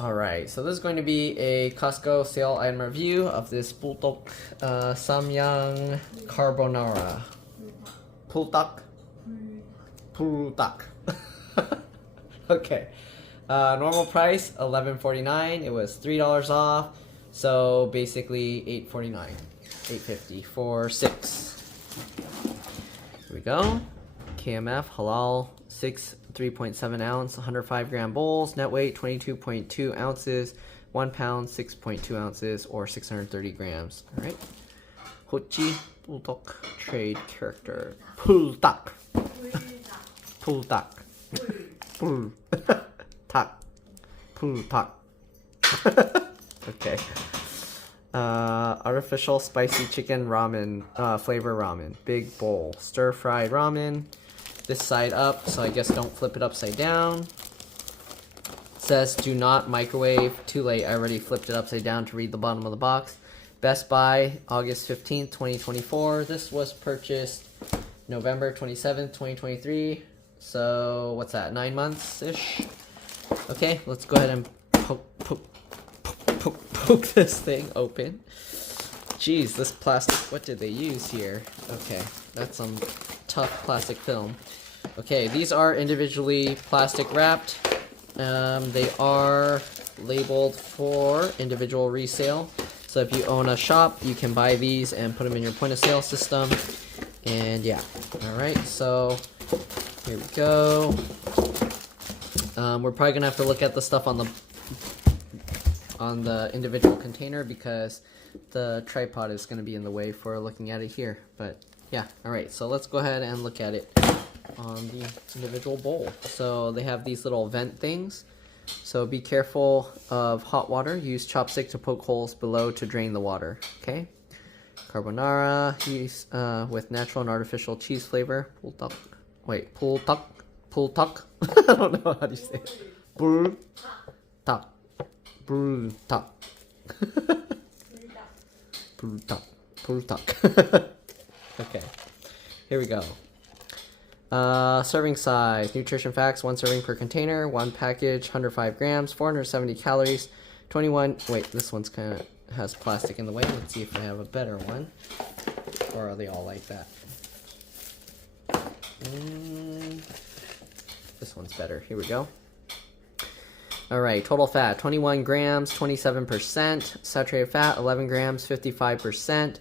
Alright, so this is going to be a Costco sale item review of this Buldak SamYang Carbonara. Buldak? Buldak. Okay. Normal price $11.49. It was $3 off. So basically $8.49. $8.50 for 6. Here we go. KMF Halal 6 3.7 ounce 105 gram bowls, net weight 22.2 ounces, 1 pound 6.2 ounces, or 630 grams. All right. Hochi Buldak trade character. Buldak. Buldak. Buldak. Buldak. Okay. Artificial spicy chicken ramen, flavor ramen. Big bowl. Stir fried ramen. This side up, so I guess don't flip it upside down. It says do not microwave. Too late, I already flipped it upside down to read the bottom of the box. Best Buy, August 15th, 2024. This was purchased November 27th, 2023. So, what's that, 9 months-ish? Okay, let's go ahead and poke this thing open. Jeez, this plastic, what did they use here? Okay, that's some tough plastic film. Okay, these are individually plastic wrapped. They are labeled for individual resale. So if you own a shop, you can buy these and put them in your point of sale system. And yeah, alright, so here we go. We're probably gonna have to look at the stuff on the individual container because the tripod is gonna be in the way for looking at it here. But yeah, alright, so let's go ahead and look at it on the individual bowl. So they have these little vent things. So be careful of hot water. Use chopstick to poke holes below to drain the water. Okay. Carbonara with natural and artificial cheese flavor. Buldak. Wait, Buldak. Buldak. I don't know how to say it. Buldak. Buldak. Buldak. Buldak. Okay. Here we go. Serving size, nutrition facts, 1 serving per container, 1 package, 105 grams, 470 calories, 21, wait, this one's kind of has plastic in the way. Let's see if I have a better one. Or are they all like that? This one's better. Here we go. Alright, total fat, 21 grams, 27%, saturated fat, 11 grams, 55%,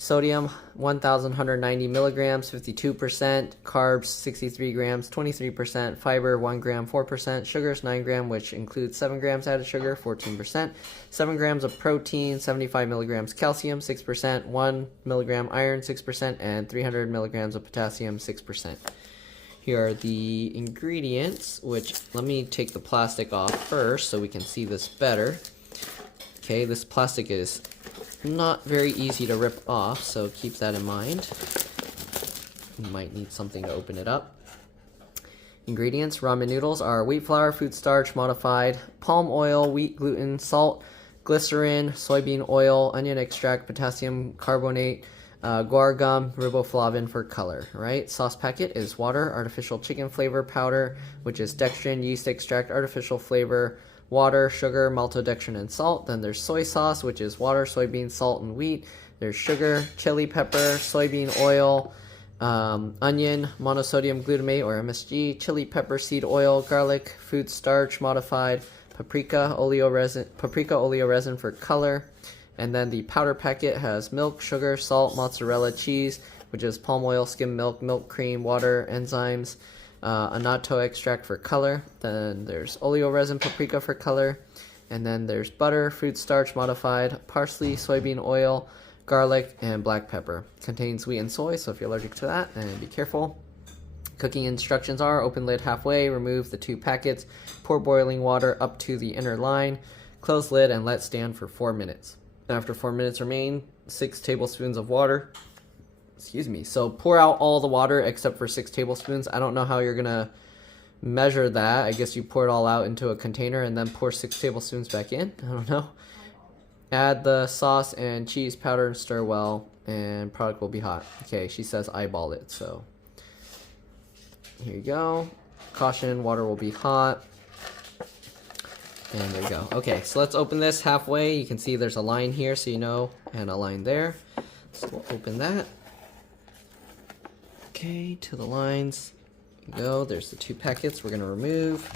sodium 1,190 milligrams, 52%, carbs 63 grams, 23%, fiber 1 gram, 4%, sugars 9 gram, which includes 7 grams added sugar, 14%, 7 grams of protein, 75 milligrams calcium, 6%, 1 milligram iron, 6%, and 300 milligrams of potassium, 6%. Here are the ingredients, which let me take the plastic off first so we can see this better. Okay, this plastic is not very easy to rip off, so keep that in mind. You might need something to open it up. Ingredients: ramen noodles are wheat flour, food starch, modified, palm oil, wheat gluten, salt, glycerin, soybean oil, onion extract, potassium carbonate, guar gum, riboflavin for color, right? Sauce packet is water, artificial chicken flavor powder, which is dextrin, yeast extract, artificial flavor, water, sugar, maltodextrin, and salt. Then there's soy sauce, which is water, soybean, salt, and wheat. There's sugar, chili pepper, soybean oil, onion, monosodium glutamate or MSG, chili pepper seed oil, garlic, food starch, modified, paprika oleo resin for color. And then the powder packet has milk, sugar, salt, mozzarella cheese, which is palm oil, skim milk, milk cream, water, enzymes, annatto extract for color. Then there's oleo resin, paprika for color. And then there's butter, food starch modified, parsley, soybean oil, garlic, and black pepper. Contains wheat and soy, so if you're allergic to that, then be careful. Cooking instructions are: open lid halfway, remove the 2 packets, pour boiling water up to the inner line, close lid, and let stand for 4 minutes. After 4 minutes remain, 6 tablespoons of water. Excuse me. So pour out all the water except for 6 tablespoons. I don't know how you're going to measure that. I guess you pour it all out into a container and then pour 6 tablespoons back in. I don't know. Add the sauce and cheese powder and stir well, and product will be hot. Okay, she says eyeball it, so here you go. Caution, water will be hot. And there you go. Okay, so let's open this halfway. You can see there's a line here, so you know, and a line there. So we'll open that. Okay, to the lines. There you go. There's the 2 packets we're going to remove.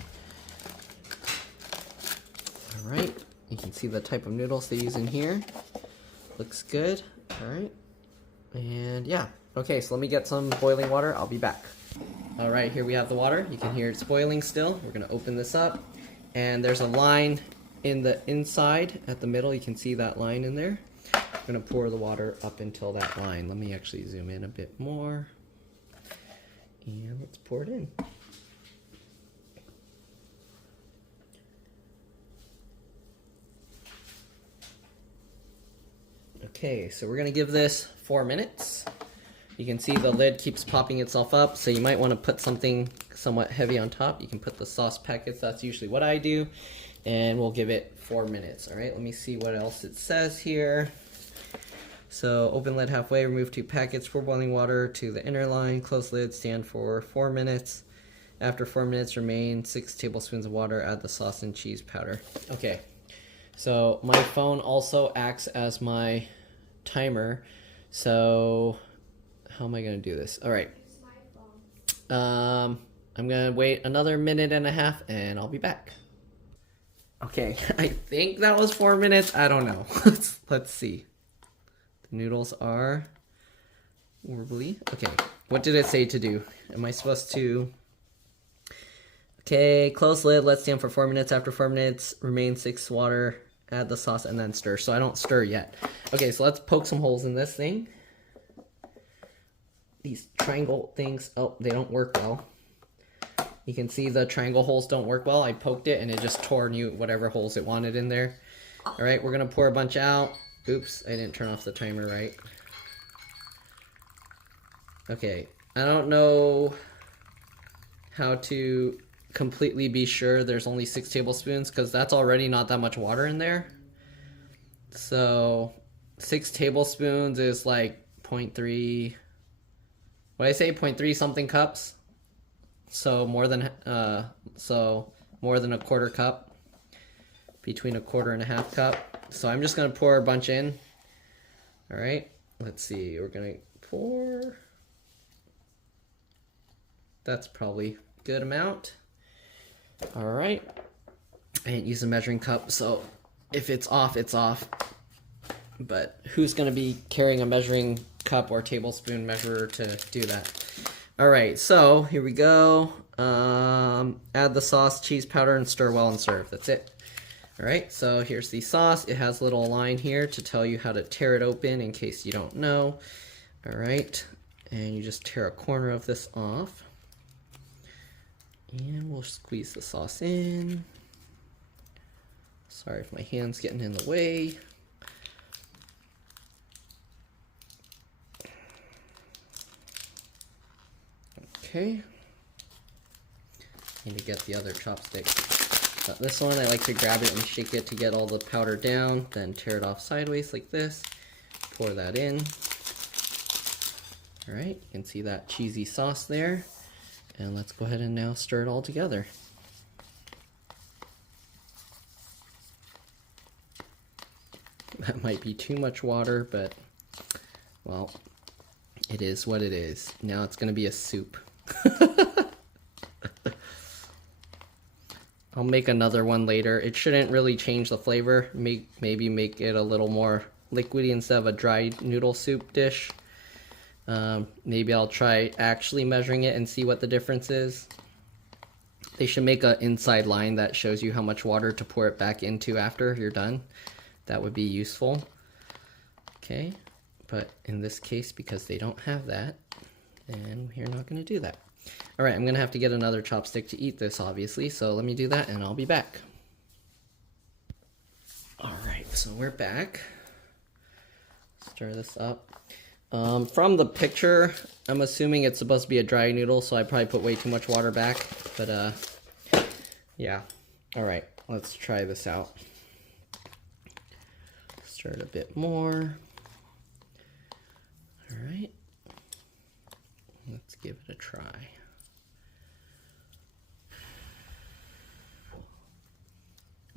Alright, you can see the type of noodles they use in here. Looks good. Alright. And yeah. Okay, so let me get some boiling water. I'll be back. Alright, here we have the water. You can hear it's boiling still. We're going to open this up. And there's a line in the inside at the middle. You can see that line in there. I'm going to pour the water up until that line. Let me actually zoom in a bit more. And let's pour it in. Okay, so we're going to give this 4 minutes. You can see the lid keeps popping itself up, so you might want to put something somewhat heavy on top. You can put the sauce packets, that's usually what I do, and we'll give it 4 minutes. All right, let me see what else it says here. So open lid halfway, remove 2 packets, pour boiling water to the inner line, close lid, stand for 4 minutes. After 4 minutes, remain 6 tablespoons of water, add the sauce and cheese powder. Okay, so my phone also acts as my timer, so how am I going to do this? All right. I'm going to wait another 1.5 minutes and I'll be back. Okay, I think that was 4 minutes. I don't know. Let's see. The noodles are wobbly. Okay, what did it say to do? Am I supposed to... Okay, close lid, let stand for 4 minutes. After 4 minutes, remain 6 water, add the sauce, and then stir. So I don't stir yet. Okay, so let's poke some holes in this thing. These triangle things, oh, they don't work well. You can see the triangle holes don't work well. I poked it and it just tore new whatever holes it wanted in there. All right, we're gonna pour a bunch out. Oops, I didn't turn off the timer right. Okay, I don't know how to completely be sure there's only 6 tablespoons because that's already not that much water in there. So 6 tablespoons is like 0.3, what did I say, 0.3 something cups. So more than a quarter cup, between a quarter and a half cup. So I'm just gonna pour a bunch in. All right, let's see, we're gonna pour, that's probably a good amount. All right, I didn't use a measuring cup, so if it's off, it's off. But who's gonna be carrying a measuring cup or tablespoon measurer to do that? All right, so here we go. Add the sauce, cheese powder, and stir well and serve. That's it. All right, so here's the sauce. It has a little line here to tell you how to tear it open in case you don't know. All right, and you just tear a corner of this off. And we'll squeeze the sauce in. Sorry if my hand's getting in the way. Okay. Need to get the other chopstick. But this one, I like to grab it and shake it to get all the powder down, then tear it off sideways like this. Pour that in. All right, you can see that cheesy sauce there. And let's go ahead and now stir it all together. That might be too much water, but, well, it is what it is. Now it's gonna be a soup. I'll make another one later. It shouldn't really change the flavor. Maybe make it a little more liquidy instead of a dry noodle soup dish. Maybe I'll try actually measuring it and see what the difference is. They should make an inside line that shows you how much water to pour it back into after you're done. That would be useful. Okay, but in this case, because they don't have that, then we're not going to do that. All right, I'm going to have to get another chopstick to eat this, obviously, so let me do that and I'll be back. All right, so we're back. Stir this up. From the picture, I'm assuming it's supposed to be a dry noodle, so I probably put way too much water back, but yeah. All right, let's try this out. Stir it a bit more. All right, let's give it a try.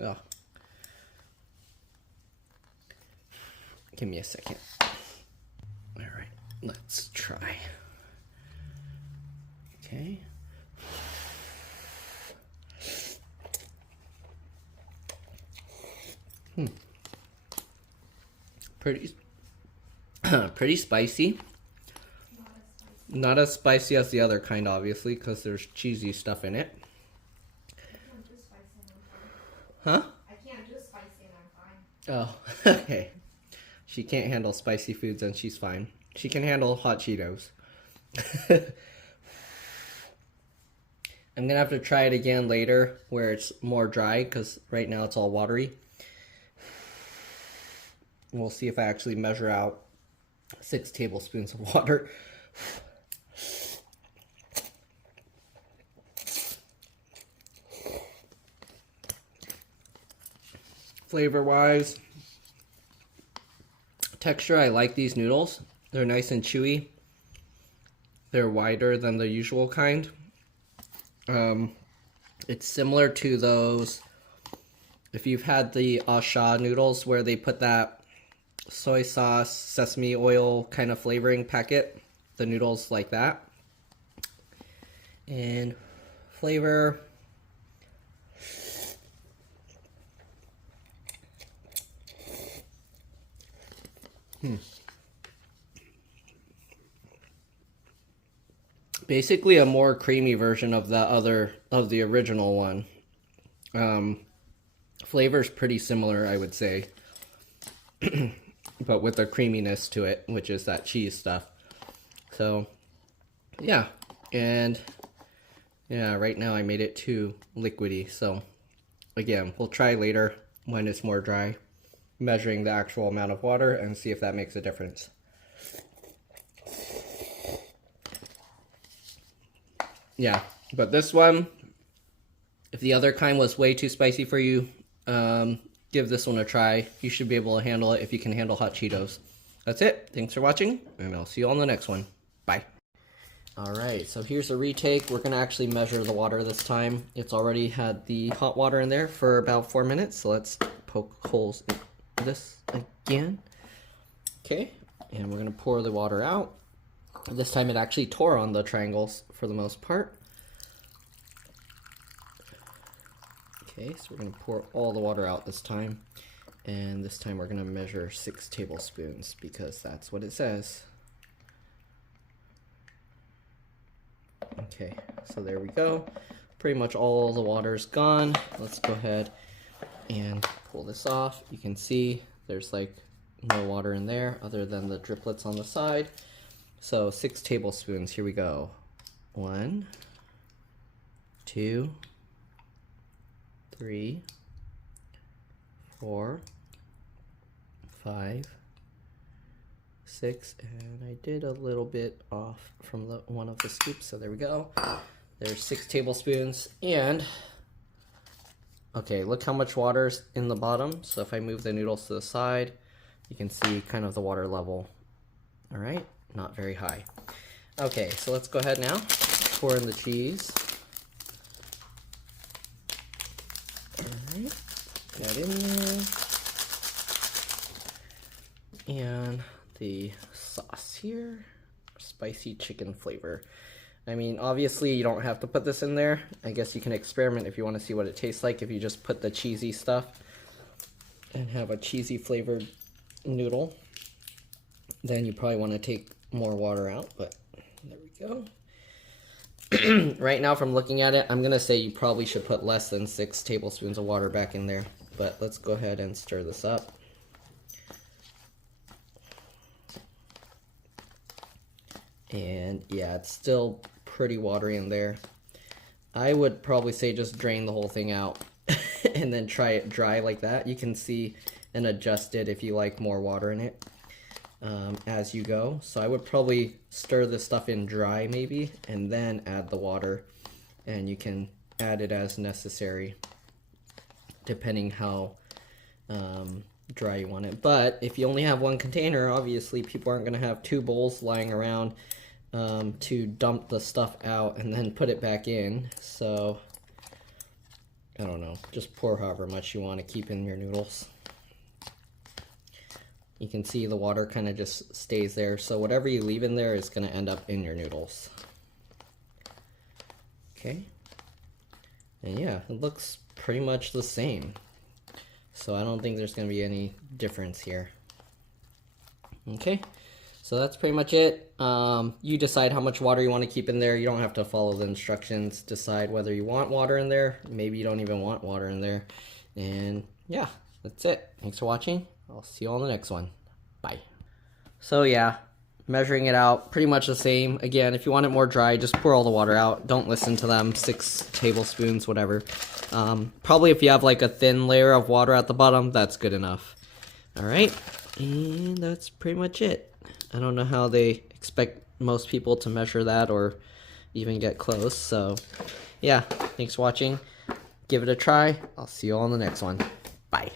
Oh. Give me a second. All right, let's try. Okay. Pretty spicy. Not as spicy as the other kind, obviously, because there's cheesy stuff in it. Huh? I can't do spicy and I'm fine. Oh, okay. She can't handle spicy foods and she's fine. She can handle hot Cheetos. I'm gonna have to try it again later where it's more dry, because right now it's all watery. We'll see if I actually measure out 6 tablespoons of water. Flavor wise, texture, I like these noodles. They're nice and chewy. They're wider than the usual kind. It's similar to those, if you've had the Asha noodles where they put that soy sauce, sesame oil kind of flavoring packet, the noodles like that. And flavor, basically a more creamy version of the original one. Flavor's pretty similar, I would say, but with a creaminess to it, which is that cheese stuff. So yeah, and yeah, right now I made it too liquidy, so again, we'll try later when it's more dry, measuring the actual amount of water and see if that makes a difference. Yeah, but this one, if the other kind was way too spicy for you, give this one a try. You should be able to handle it if you can handle hot Cheetos. That's it. Thanks for watching, and I'll see you on the next one. Bye. Alright, so here's a retake. We're going to actually measure the water this time. It's already had the hot water in there for about 4 minutes, so let's poke holes in this again. Okay, and we're going to pour the water out. This time it actually tore on the triangles for the most part. Okay, so we're going to pour all the water out this time. And this time we're going to measure 6 tablespoons because that's what it says. Okay, so there we go. Pretty much all the water's gone. Let's go ahead and pull this off. You can see there's like no water in there other than the driplets on the side. So 6 tablespoons, here we go. 1, 2, 3, 4, 5, 6, and I did a little bit off from the one of the scoops, so there we go. There's 6 tablespoons, and okay, look how much water's in the bottom. So if I move the noodles to the side, you can see kind of the water level. All right, not very high. Okay, so let's go ahead now, pour in the cheese. All right, put that in there. And the sauce here, spicy chicken flavor. I mean, obviously you don't have to put this in there. I guess you can experiment if you want to see what it tastes like if you just put the cheesy stuff and have a cheesy flavored noodle. Then you probably want to take more water out, but there we go. Right now from looking at it, I'm going to say you probably should put less than 6 tablespoons of water back in there. But let's go ahead and stir this up. And yeah, it's still pretty watery in there. I would probably say just drain the whole thing out and then try it dry like that. You can see and adjust it if you like more water in it as you go. So I would probably stir this stuff in dry maybe and then add the water, and you can add it as necessary depending how dry you want it. But if you only have one container, obviously people aren't going to have 2 bowls lying around to dump the stuff out and then put it back in. So I don't know, just pour however much you want to keep in your noodles. You can see the water kind of just stays there, so whatever you leave in there is going to end up in your noodles. Okay, and yeah, it looks pretty much the same, so I don't think there's going to be any difference here. Okay, so that's pretty much it. You decide how much water you want to keep in there. You don't have to follow the instructions. Decide whether you want water in there. Maybe you don't even want water in there. And yeah, that's it. Thanks for watching. I'll see you on the next one. Bye. So yeah, measuring it out, pretty much the same. Again, if you want it more dry, just pour all the water out. Don't listen to them. 6 tablespoons, whatever. Probably if you have like a thin layer of water at the bottom, that's good enough. All right, and that's pretty much it. I don't know how they expect most people to measure that or even get close. So yeah, thanks for watching. Give it a try. I'll see you all on the next one. Bye.